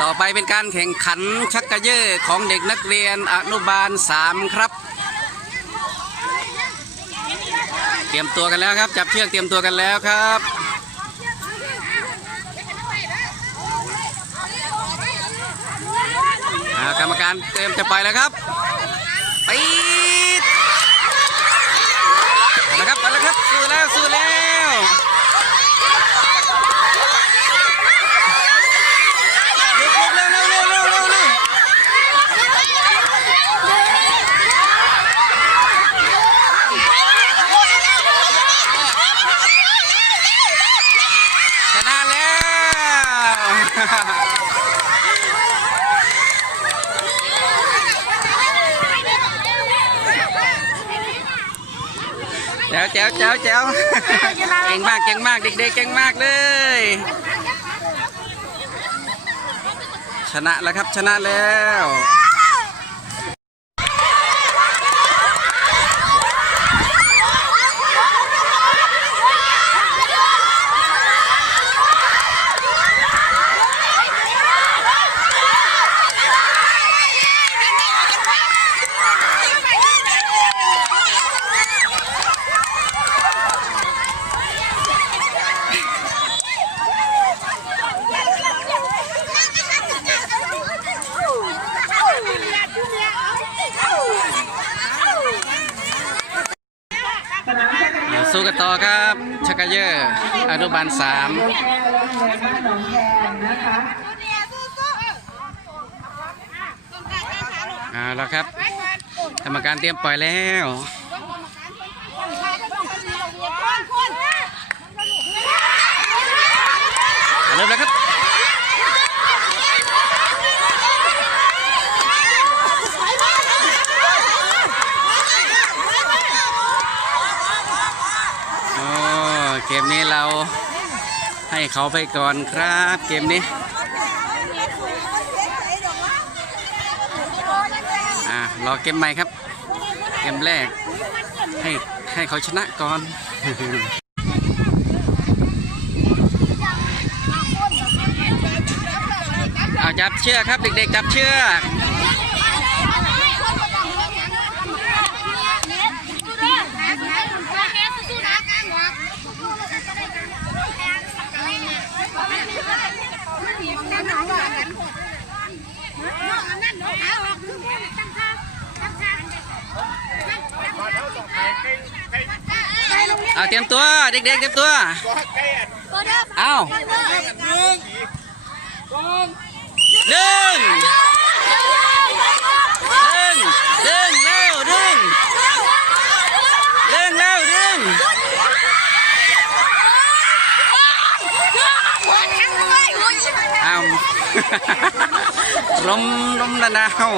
ต่อไปเป็นการแข่งขันชักกระเยอะของเด็กนักเรียนอนุบาล 3 ครับ เตรียมตัวกันแล้วครับ จับเชือกเตรียมตัวกันแล้วครับกรรมการเตรียมจะไปแล้วครับปีดไปแล้วครับไปแล้วครับสู้แล้วสู้แล้วลุกลุกเร็วเร็วเร็วเร็วเร็วเร็วชนะแล้ว แจ๋วแจ๋วแจ๋วแจ๋วเก่งมากเก่งมากเด็กๆเก่งมากเลย ชนะแล้วครับชนะแล้ว สู้กันต่อครับชักกะเยอร์อนุบาลสามแพงโรงเรียนบ้านหนองแพงนะคะอ่าแล้วครับกรรมการเตรียมปล่อยแล้วอ่าเริ่มแล้วครับโอ้ เราให้เขาไปก่อนครับเกมนี้อ่ารอเกมใหม่ครับ เกมแรกให้ให้เขาชนะก่อนเอาจับเชือกครับเด็กๆจับเชือก เอาเตรียมตัวเด็กๆเตรียมตัวเอาหนึ่งดึงดึงเร็วดึงดึงเร็วดึงเอา ล้มล้มระนาว